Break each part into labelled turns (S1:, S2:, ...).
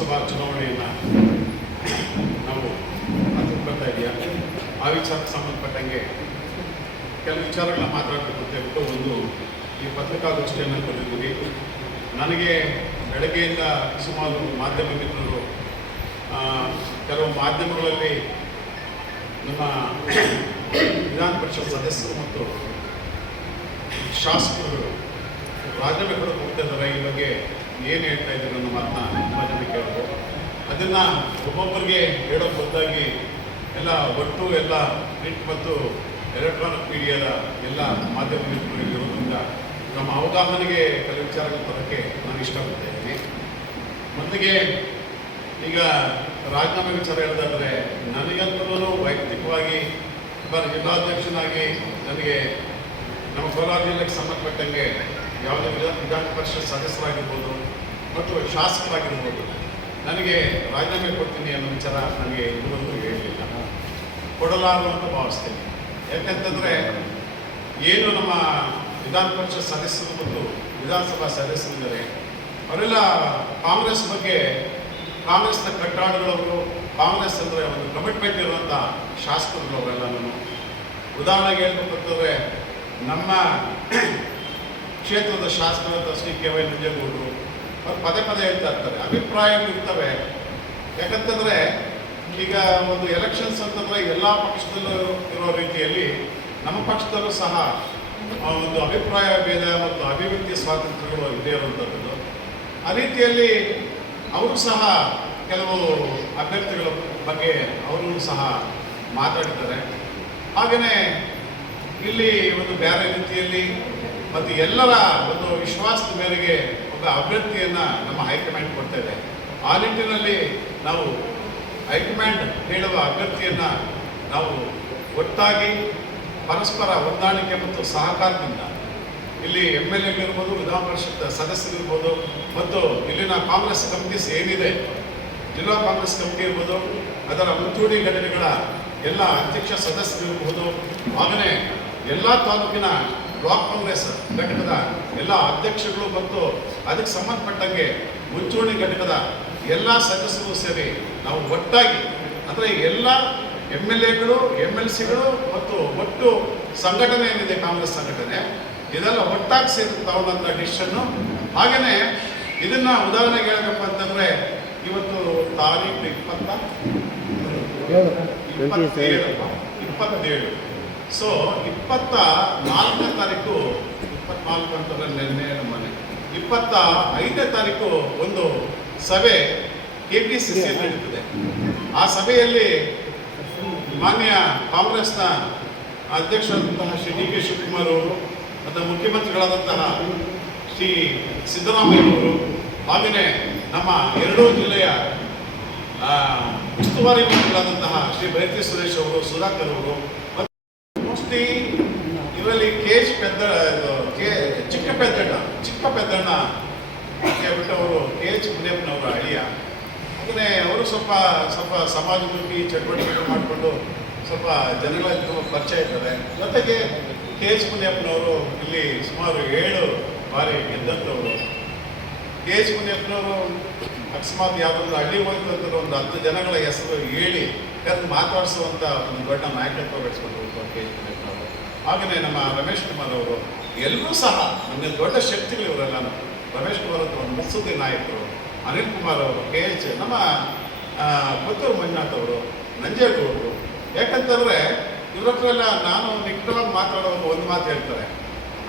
S1: ಲೋಕಸಭಾ ಚುನಾವಣೆಯನ್ನು ನಾವು ಹತ್ತಿರ ಬರ್ತಾ ಇದೆಯಾ? ಆ ವಿಚಾರಕ್ಕೆ ಸಂಬಂಧಪಟ್ಟಂಗೆ ಕೆಲವು ವಿಚಾರಗಳನ್ನ ಮಾತಾಡಬೇಕು ಅಂತ ಹೇಳ್ಬಿಟ್ಟು ಒಂದು ಈ ಪತ್ರಿಕಾಗೋಷ್ಠಿಯನ್ನು ಕೊಟ್ಟಿದ್ದೀವಿ. ನನಗೆ ಬೆಳಗ್ಗೆಯಿಂದ ಸುಮಾರು ಮಾಧ್ಯಮ ಮಿತ್ರರು ಕೆಲವು ಮಾಧ್ಯಮಗಳಲ್ಲಿ ನಮ್ಮ ವಿಧಾನ ಪರಿಷತ್ ಸದಸ್ಯರು ಮತ್ತು ಶಾಸಕರುಗಳು ರಾಜೀನಾಮೆ ಕೊಡೋಕೆ ಹೋಗ್ತಾ ಇದ್ದಾರೆ. ಈ ಬಗ್ಗೆ ಏನು ಹೇಳ್ತಾ ಇದ್ದಾರೆ ಅನ್ನೋ ಮಾತನ್ನ ತುಂಬ ಅದನ್ನು ಒಬ್ಬೊಬ್ಬರಿಗೆ ಹೇಳೋಕೆ ಬದಲಾಗಿ ಎಲ್ಲ ಒಟ್ಟು ಎಲ್ಲ ಪ್ರಿಂಟ್ ಮತ್ತು ಎಲೆಕ್ಟ್ರಾನಿಕ್ ಮೀಡಿಯಾದ ಎಲ್ಲ ಮಾಧ್ಯಮ ಇರೋದ್ರಿಂದ ನಮ್ಮ ಅವಗಾಹನೆಗೆ ಕೆಲವು ವಿಚಾರಗಳು ಬರೋಕ್ಕೆ ನಾನು ಇಷ್ಟಪಡ್ತಾ ಇದ್ದೀನಿ. ಮೊದಲಿಗೆ ಈಗ ರಾಜೀನಾಮೆ ವಿಚಾರ ಹೇಳೋದಾದರೆ ನನಗಂತೂ ವೈಯಕ್ತಿಕವಾಗಿ ಒಬ್ಬ ಜಿಲ್ಲಾಧ್ಯಕ್ಷನಾಗಿ ನನಗೆ ನಮ್ಮ ಕೋಲಾರ ಜಿಲ್ಲೆಗೆ ಸಂಬಂಧಪಟ್ಟಂಗೆ ಯಾವುದೇ ವಿಧಾನ ವಿಧಾನ ಪರಿಷತ್ ಸದಸ್ಯರಾಗಿರ್ಬೋದು ಮತ್ತು ಶಾಸಕರಾಗಿರ್ಬೋದು ನನಗೆ ರಾಜೀನಾಮೆ ಕೊಡ್ತೀನಿ ಅನ್ನೋ ವಿಚಾರ ನನಗೆ ಇದುವರೆಗೂ ಹೇಳಲಿಲ್ಲ ಕೊಡಲಾರು ಅಂತ ಭಾವಿಸ್ತೀನಿ. ಯಾಕಂತಂದರೆ ಏನು ನಮ್ಮ ವಿಧಾನ ಪರಿಷತ್ ಸದಸ್ಯರು ಮತ್ತು ವಿಧಾನಸಭಾ ಸದಸ್ಯರಿದ್ದಾರೆ ಅವರೆಲ್ಲ ಕಾಂಗ್ರೆಸ್ ಬಗ್ಗೆ ಕಾಂಗ್ರೆಸ್ನ ಕಟ್ಟಾಡುಗಳವರು ಕಾಂಗ್ರೆಸ್ ಅಂದರೆ ಒಂದು ಕಮಿಟ್ಮೆಂಟ್ ಇರುವಂಥ ಶಾಸಕರುಗಳು ನಾನು ಉದಾಹರಣೆಗೆ ಹೇಳ್ಬೇಕು ಅಂತಂದರೆ ನಮ್ಮ ಕ್ಷೇತ್ರದ ಶಾಸಕರಾದ ಶ್ರೀ ಕೆ ವೈ ನಂಜೇಗೌಡರು ಅವ್ರು ಪದೇ ಪದೇ ಹೇಳ್ತಾ ಇರ್ತಾರೆ. ಅಭಿಪ್ರಾಯಗಳು ಇರ್ತವೆ. ಯಾಕಂತಂದರೆ, ಈಗ ಒಂದು ಎಲೆಕ್ಷನ್ಸ್ ಅಂತಂದರೆ ಎಲ್ಲ ಪಕ್ಷದಲ್ಲೂ ಇರೋ ರೀತಿಯಲ್ಲಿ ನಮ್ಮ ಪಕ್ಷದಲ್ಲೂ ಸಹ ಒಂದು ಅಭಿಪ್ರಾಯ, ಭೇದ ಮತ್ತು ಅಭಿವ್ಯಕ್ತಿ, ಸ್ವಾತಂತ್ರ್ಯಗಳು ಇದೇ ಇರುವಂಥದ್ದು ಆ ರೀತಿಯಲ್ಲಿ ಅವರು ಸಹ ಕೆಲವು ಅಭ್ಯರ್ಥಿಗಳ ಬಗ್ಗೆ ಅವರು ಸಹ ಮಾತಾಡ್ತಾರೆ ಹಾಗೆಯೇ ಇಲ್ಲಿ ಒಂದು ಬೇರೆ ರೀತಿಯಲ್ಲಿ ಮತ್ತು ಎಲ್ಲರ ಒಂದು ವಿಶ್ವಾಸದ ಮೇರೆಗೆ ಒಬ್ಬ ಅಭ್ಯರ್ಥಿಯನ್ನು ನಮ್ಮ ಹೈಕಮಾಂಡ್ ಕೊಡ್ತಾ ಇದೆ. ಆ ನಿಟ್ಟಿನಲ್ಲಿ ನಾವು ಹೈಕಮಾಂಡ್ ಹೇಳುವ ಅಭ್ಯರ್ಥಿಯನ್ನು ನಾವು ಒಟ್ಟಾಗಿ ಪರಸ್ಪರ ಹೊಂದಾಣಿಕೆ ಮತ್ತು ಸಹಕಾರದಿಂದ ಇಲ್ಲಿ ಎಂ ಎಲ್ ಎಗಳಿರ್ಬೋದು ವಿಧಾನ ಪರಿಷತ್ ಸದಸ್ಯರಿರ್ಬೋದು ಮತ್ತು ಇಲ್ಲಿನ ಕಾಂಗ್ರೆಸ್ ಕಮಿಟೀಸ್ ಏನಿದೆ, ಜಿಲ್ಲಾ ಕಾಂಗ್ರೆಸ್ ಕಮಿಟಿ ಇರ್ಬೋದು, ಅದರ ಮುಂಚೂಣಿ ಘಟನೆಗಳ ಎಲ್ಲ ಅಧ್ಯಕ್ಷ ಸದಸ್ಯರಿರ್ಬೋದು ಹಾಗೆಯೇ ಎಲ್ಲ ತಾಲೂಕಿನ ಬ್ಲಾಕ್ ಕಾಂಗ್ರೆಸ್ ಘಟಕದ ಎಲ್ಲ ಅಧ್ಯಕ್ಷಗಳು ಮತ್ತು ಅದಕ್ಕೆ ಸಂಬಂಧಪಟ್ಟಂಗೆ ಮುಂಚೂಣಿ ಘಟಕದ ಎಲ್ಲ ಸದಸ್ಯರು ಸೇರಿ ನಾವು ಒಟ್ಟಾಗಿ ಅಂದರೆ ಎಲ್ಲ ಎಂ ಎಲ್ ಎಗಳು ಎಂ ಎಲ್ ಸಿಗಳು ಮತ್ತು ಒಟ್ಟು ಸಂಘಟನೆ ಏನಿದೆ ಕಾಂಗ್ರೆಸ್ ಸಂಘಟನೆ ಇದೆಲ್ಲ ಒಟ್ಟಾಗಿ ಸೇರಿ ತಗೊಂಡಂಥ ಡಿಸಿಷನ್ನು ಹಾಗೆಯೇ ಇದನ್ನ ಉದಾಹರಣೆಗೆ ಹೇಳಬೇಕು ಅಂತಂದರೆ ಇವತ್ತು ತಾರೀಕು ಇಪ್ಪತ್ತ ಇಪ್ಪತ್ತೇಳು ಇಪ್ಪತ್ತೇಳು. ಸೊ ಇಪ್ಪತ್ತ ನಾಲ್ಕನೇ ತಾರೀಕು, ಇಪ್ಪತ್ನಾಲ್ಕು ನಿನ್ನೆ ನಮ್ಮನೆ ಇಪ್ಪತ್ತ ಐದನೇ ತಾರೀಕು ಒಂದು ಸಭೆ ಕೆ ಪಿ ಸಿ ಸಿ ನಡೀತದೆ. ಆ ಸಭೆಯಲ್ಲಿ ಮಾನ್ಯ ಕಾಂಗ್ರೆಸ್ನ ಅಧ್ಯಕ್ಷರಾದಂತಹ ಶ್ರೀ ಡಿ ಕೆ ಶಿವಕುಮಾರ್ ಅವರು, ಮತ್ತು ಮುಖ್ಯಮಂತ್ರಿಗಳಾದಂತಹ ಶ್ರೀ ಸಿದ್ದರಾಮಯ್ಯ ಅವರು ಹಾಗೆಯೇ ನಮ್ಮ ಎರಡೂ ಜಿಲ್ಲೆಯ ಉಸ್ತುವಾರಿ ಮಂತ್ರಿಗಳಾದಂತಹ ಶ್ರೀ ಬೈತಿ ಸುರೇಶ್ ಅವರು, ಸುಧಾಕರ್ ಅವರು ಮತ್ತು ಮೋಸ್ಟ್ಲಿ ಇದರಲ್ಲಿ ಕೆ ಎಚ್ ಪೆದ್ದ ಇದು ಕೆ ಚಿಕ್ಕ ಪೆದ್ದಣ್ಣ ಚಿಕ್ಕ ಪೆದ್ದಣ್ಣ ಬಿಟ್ಟು ಅವರು ಕೆ ಎಚ್ ಮುನಿಯಪ್ಪನವರ ಅದನ್ನೇ ಅವರು ಸ್ವಲ್ಪ ಸ್ವಲ್ಪ ಸಮಾಜಮುಖಿ ಚಟುವಟಿಕೆಗಳು ಮಾಡಿಕೊಂಡು ಸ್ವಲ್ಪ ಜನಗಳಲ್ಲಿ ಪರಿಚಯ ಇರ್ತದೆ ಜೊತೆಗೆ ಕೆ ಎಸ್ ಮುನಿಯಪ್ಪನವರು ಇಲ್ಲಿ ಸುಮಾರು ಏಳು ಬಾರಿ ಗೆದ್ದಂಥವರು. ಕೆ ಎಸ್ ಮುನಿಯಪ್ಪನವರು ಅಕಸ್ಮಾತ್ ಯಾವುದಾದ್ರು ಹಳ್ಳಿ ಹೋಯ್ತು ಒಂದು ಹತ್ತು ಜನಗಳ ಹೆಸರು ಹೇಳಿ ಕರೆದು ಮಾತಾಡಿಸುವಂಥ ಒಂದು ದೊಡ್ಡ ನಾಯಕತ್ವ ಬೆಳೆಸ್ಕೊಂಡು ಕೆ ಎಸ್ ಮುನಿಯಪ್ಪನವರು. ಹಾಗೆಯೇ ನಮ್ಮ ರಮೇಶ್ ಕುಮಾರ್ ಅವರು. ಎಲ್ಲರೂ ಸಹ, ನಮಗೆ ದೊಡ್ಡ ಶಕ್ತಿಗಳು ಇವರೆಲ್ಲ ರಮೇಶ್ ಕುಮಾರ್ ಅಂತ ಒಂದು ಮುತ್ಸದ್ದಿ ನಾಯಕರು. ಅನಿಲ್ ಕುಮಾರ್ ಅವರು, ಕೆ ಎಚ್, ನಮ್ಮ ಪುತ್ತೂರು ಮಂಜುನಾಥ್ ಅವರು ನಂಜೇಗೌಡರು ಯಾಕಂತಂದ್ರೆ ಇವ್ರ ಹತ್ರ ಎಲ್ಲ ನಾನು ನಿಕಟವಾಗಿ ಮಾತಾಡೋ ಒಂದು ಮಾತು ಹೇಳ್ತಾರೆ.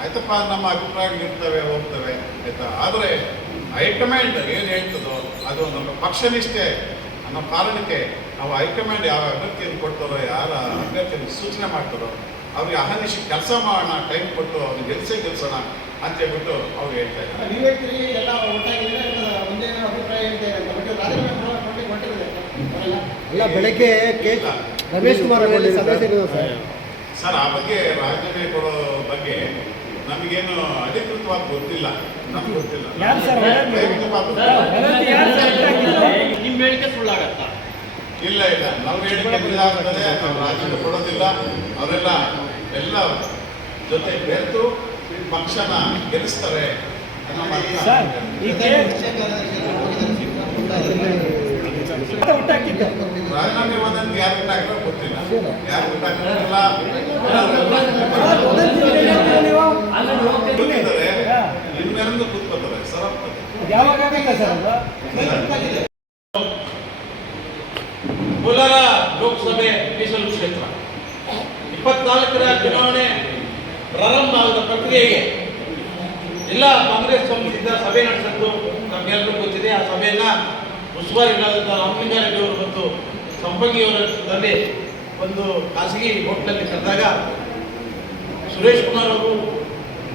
S1: ಆಯ್ತಪ್ಪ, ನಮ್ಮ ಅಭಿಪ್ರಾಯಗಳು ಇರ್ತವೆ, ಹೋಗ್ತವೆ, ಆಯ್ತಾ? ಆದರೆ ಹೈಕಮಾಂಡ್ ಏನು ಹೇಳ್ತದೋ, ಅದು ನಮ್ಮ ಪಕ್ಷನಿಷ್ಠೆ ನಮ್ಮ ಕಾರಣಕ್ಕೆ ನಾವು ಹೈಕಮಾಂಡ್ ಯಾವ ಅಭ್ಯರ್ಥಿಯನ್ನು ಕೊಡ್ತಾರೋ, ಯಾರ ಅಭ್ಯರ್ಥಿಯನ್ನು ಸೂಚನೆ ಮಾಡ್ತಾರೋ, ಅವ್ರಿಗೆ ಅಹನಿಶಿ ಕೆಲಸ ಮಾಡೋಣ, ಟೈಮ್ ಕೊಟ್ಟು ಅವ್ರಿಗೆ ಗೆಲ್ಸೇ ಗೆಲ್ಸೋಣ ಅಂತ ಹೇಳ್ಬಿಟ್ಟು ಅವ್ರು ಹೇಳ್ತಾ ಇದ್ದಾರೆ.
S2: ಅಲ್ಲ ಬೆಳಗ್ಗೆ ಕೆ ರಮೇಶ್ ಕುಮಾರ್ ಅವರಲ್ಲಿ ಸಭೆ ಸೇರಿದ್ರು ಸರ್?
S1: ಸರ್ ಆ ಬಗ್ಗೆ ರಾಜೀನಾಮೆ ಕೊಡೋ ಬಗ್ಗೆ ನಮಗೇನು ಅಧಿಕೃತವಾಗಿ ಗೊತ್ತಿಲ್ಲ. ನಮ್ಗೆ ಗೊತ್ತಿಲ್ಲ.
S3: ಯಾರು ಸರ್?
S1: ವೈಯಕ್ತಿಕವಾಗಿ ಗೊತ್ತಿಲ್ಲ.
S3: ನಿಮ್ಮ ಹೇಳಿಕೆ ಸುಳ್ಳಾಗತ್ತಾ?
S1: ಇಲ್ಲ ಇಲ್ಲ. ನಾವು ಹೇಳಿಕೆ ಇದಾಗ್ತದೆ ನಾವು ರಾಜೀನಾಮೆ ಕೊಡೋದಿಲ್ಲ. ಅವರೆಲ್ಲ ಎಲ್ಲ ಜೊತೆ ಬೆರೆತು ಪಕ್ಷನ ಗೆಲ್ಲಿಸ್ತಾರೆ ಅನ್ನೋ ಮಾತನ್ನ
S3: ಸರ್, ಈ
S4: ಈಗ
S3: ಕೆ-
S4: ವಿಷಯ ಕಾರ್ಯದರ್ಶಿ ಹತ್ರ ಹೋಗಿದ್ದಾರೆ ಸಿಕ್ಕಾಪಟ್ಟೆ
S1: ರಾಜೀನಾಮೆ ಒಂದೊಂದು ಯಾರು ಬಿಟ್ಟಾಕಿರೋ ಗೊತ್ತಿಲ್ಲ ಯಾರು ಬಿಟ್ಟಾಕಿರಲ್ಲ ಕೂತಿದ್ದಾರೆ ಇನ್ಮೇಲಿಂದ ಕೂತ್ಕೋತಾರೆ ಸರ್
S2: ಯಾವಾಗ ಆಗುತ್ತೆ ಸರ್ ಅದು
S3: ಕೋಲಾರ ಲೋಕಸಭೆ ಮೀಸಲು ಕ್ಷೇತ್ರ. ಇಪ್ಪತ್ನಾಲ್ಕರ ಚುನಾವಣೆ ಪ್ರಾರಂಭ ಆದ ಪ್ರಕ್ರಿಯೆಗೆ ಎಲ್ಲ ಕಾಂಗ್ರೆಸ್ ಸಂಬಂಧಿಸಿದ ಸಭೆ ನಡೆಸಿದ್ದು ನಮಗೆಲ್ಲರೂ ಗೊತ್ತಿದೆ. ಆ ಸಭೆಯನ್ನ ಉಸ್ತುವಾರಿಗಳಾದಂತಹ ರಾಮಲಿಂಗಾರೆಡ್ಡಿ ಅವರು ಮತ್ತು ಸಂಪಂಗಿಯವರ ಜೊತೆ ಒಂದು ಖಾಸಗಿ ಹೋಟ್ಲಲ್ಲಿ ಕರೆದಾಗ ಸುರೇಶ್ ಕುಮಾರ್ ಅವರು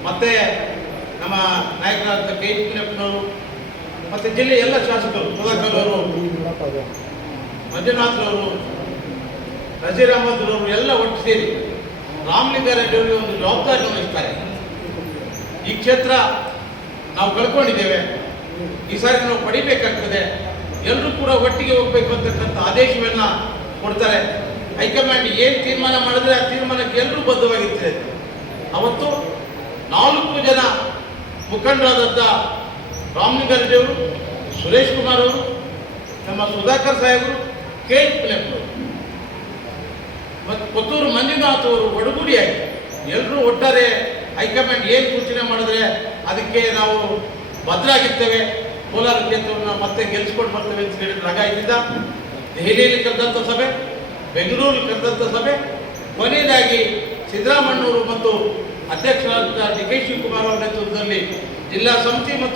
S3: ಮತ್ತೆ ನಮ್ಮ ನಾಯಕರಾದ ಕೆ ಎಚ್ ಪಿನಪ್ಪನವರು ಮತ್ತೆ ಜಿಲ್ಲೆಯ ಎಲ್ಲ ಶಾಸಕರು, ಸುಧಾಕರ್ ಅವರು, ಮಂಜುನಾಥ್ ಅವರು ನಜೀರ್ ಎಲ್ಲ ಒಟ್ಟು ಸೇರಿ ರಾಮಲಿಂಗಾರೆಡ್ಡಿ ಅವರಿಗೆ ಒಂದು ಜವಾಬ್ದಾರಿ ವಹಿಸ್ತಾರೆ ಈ ಕ್ಷೇತ್ರ ನಾವು ಕಳ್ಕೊಂಡಿದ್ದೇವೆ. ಈ ಸಾರಿ ನಾವು ಪಡಿಬೇಕಾಗ್ತದೆ. ಎಲ್ಲರೂ ಕೂಡ ಒಟ್ಟಿಗೆ ಹೋಗ್ಬೇಕು ಅಂತಕ್ಕಂಥ ಆದೇಶವನ್ನ ಕೊಡ್ತಾರೆ. ಹೈಕಮಾಂಡ್ ಏನು ತೀರ್ಮಾನ ಮಾಡಿದ್ರೆ ಆ ತೀರ್ಮಾನಕ್ಕೆ ಎಲ್ಲರೂ ಬದ್ಧವಾಗಿರ್ತದೆ ಅವತ್ತು ನಾಲ್ಕು ಜನ ಮುಖಂಡರಾದಂಥ ರಾಮಲಿಂಗಾರೆಡ್ಡಿಯವರು ಸುರೇಶ್ ಕುಮಾರ್ ಅವರು, ನಮ್ಮ ಸುಧಾಕರ್ ಸಾಹೇಬರು ಕೆ ಪಿಲಪ್ಪರು ಮತ್ತು ಪುತ್ತೂರು ಮಂಜುನಾಥ್ ಅವರು ಒಡಗೂಡಿಯಾಗಿ ಎಲ್ಲರೂ ಒಟ್ಟಾರೆ ಹೈಕಮಾಂಡ್ ಏನು ಸೂಚನೆ ಮಾಡಿದ್ರೆ ಅದಕ್ಕೆ ನಾವು ಭದ್ರಾಗಿರ್ತೇವೆ. ಕೋಲಾರ ಕ್ಷೇತ್ರವನ್ನು ಮತ್ತೆ ಗೆಲ್ಲಿಸ್ಕೊಂಡು ಬರ್ತೇವೆ ಅಂತ ಹೇಳಿ ರಗ ಇದ್ದಿದ್ದ ದೆಹಲಿಯಲ್ಲಿ ಕರೆದಂಥ ಸಭೆ. ಬೆಂಗಳೂರಲ್ಲಿ ಕರೆದಂಥ ಸಭೆ. ಕೊನೆಯದಾಗಿ ಸಿದ್ದರಾಮಣ್ಣವರು ಮತ್ತು ಅಧ್ಯಕ್ಷರಾದ ಡಿ ಕೆ ಶಿವಕುಮಾರ್ ಅವರ ನೇತೃತ್ವದಲ್ಲಿ ಜಿಲ್ಲಾ ಸಮಿತಿ ಮತ್ತು